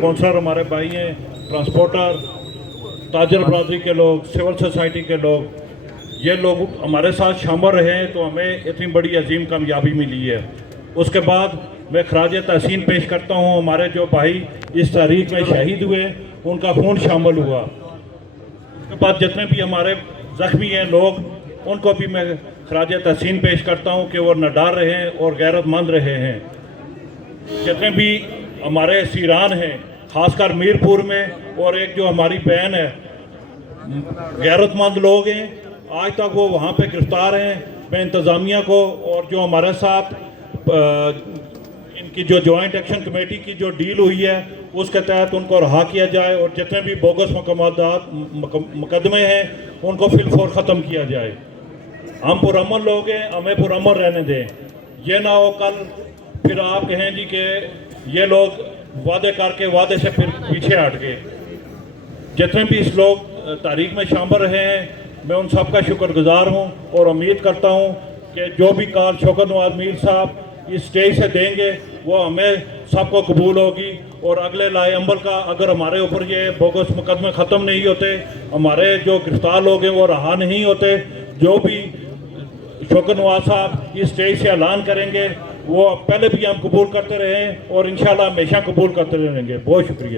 Councillor हमारे भाई हैं, ट्रांसपोर्टर, ताजर बरादरी के लोग, सिविल सोसाइटी के लोग, ये लोग हमारे साथ शामिल रहे हैं तो हमें इतनी बड़ी अजीम कामयाबी मिली है। उसके बाद मैं खराज तहसीन पेश करता हूँ हमारे जो भाई इस तारीख में शहीद हुए, उनका खून शामिल हुआ। उसके बाद जितने भी हमारे ज़ख्मी हैं लोग, उनको भी मैं खराज तहसीन पेश करता हूँ कि वो निडर रहे हैं और गैरतमंद रहे हैं। जितने भी हमारे सीरान हैं, ख़ासकर मीरपुर में, और एक जो हमारी बहन है, गैरतमंद लोग हैं, आज तक वो वहाँ पे गिरफ्तार हैं। मैं इंतज़ामिया को और जो हमारे साथ इनकी जो जॉइंट एक्शन कमेटी की जो डील हुई है उसके तहत उनको रहा किया जाए और जितने भी बोगस मुकदमे हैं उनको फिलफौर ख़त्म किया जाए। हम पुरअमन लोग हैं, हमें पुरअमन रहने दें। ये ना हो कल फिर आप कहें जी कि ये लोग वादे करके वादे से फिर पीछे हट गए। जितने भी इस लोग तारीख में शामिल रहे हैं, मैं उन सब का शुक्रगुजार हूँ और उम्मीद करता हूँ कि जो भी कॉल शौकत नवाज मीर साहब इस स्टेज से देंगे वो हमें सबको कबूल होगी। और अगले लाए अमल का अगर हमारे ऊपर ये बोगस मुकदमे ख़त्म नहीं होते, हमारे जो गिरफ्तार लोग हैं वो रहा नहीं होते, जो भी शौकत नवाज साहब इस स्टेज से ऐलान करेंगे वो पहले भी हम कबूल करते रहे और इंशाल्लाह हमेशा कबूल करते रहेंगे। बहुत शुक्रिया।